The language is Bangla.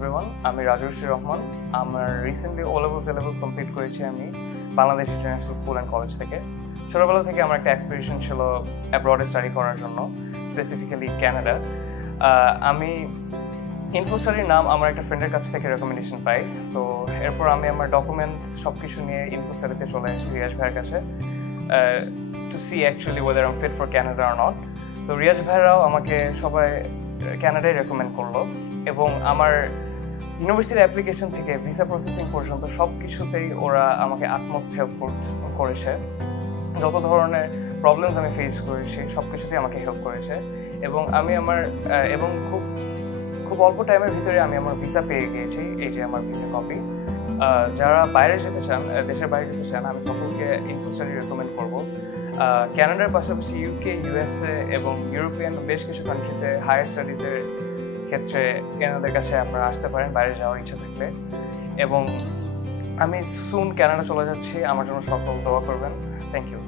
এভরিওয়ান, আমি রাজর্ষি রহমান। আমার রিসেন্টলি ও লেভেলস কমপ্লিট করেছি আমি Bangladesh international school and college থেকে। ছোটোবেলা থেকে আমার একটা অ্যাসপিরেশন ছিল অ্যাব্রডে স্টাডি করার জন্য, স্পেসিফিক্যালি ক্যানাডা। আমি ইনফোস্টাডির নাম আমার একটা ফ্রেন্ডের কাছ থেকে রেকমেন্ডেশন পাই। তো এরপর আমি আমার ডকুমেন্টস সব কিছু নিয়ে ইনফোস্টাডিতে চলে আসি রিয়াজ ভাইয়ের কাছে to see actually whether I am fit for Canada or not. তো রিয়াজ ভাইরাও আমাকে সবাই ক্যানাডায় রেকমেন্ড করলো এবং আমার ইউনিভার্সিটির অ্যাপ্লিকেশন থেকে ভিসা প্রসেসিং পর্যন্ত সব কিছুতেই ওরা আমাকে আটমোস্ট হেল্প করেছে। যত ধরনের প্রবলেমস আমি ফেস করেছি সব কিছুতেই আমাকে হেল্প করেছে এবং আমি খুব অল্প টাইমের ভিতরে আমি আমার ভিসা পেয়ে গিয়েছি। এই যে আমার ভিসা কপি। যারা বাইরে যেতে চান, দেশের বাইরে যেতে চান, আমি সকলকে ইনফোস্টাডি রেকমেন্ড করবো। ক্যানাডার পাশাপাশি ইউকে, ইউএসএ এবং ইউরোপিয়ান বেশ কিছু কান্ট্রিতে হায়ার স্টাডিজের ক্ষেত্রে এনাদের কাছে আপনারা আসতে পারেন বাইরে যাওয়ার ইচ্ছা থাকলে। এবং আমি সুন ক্যানাডা চলে যাচ্ছি, আমার জন্য সকল দোয়া করবেন। Thank you.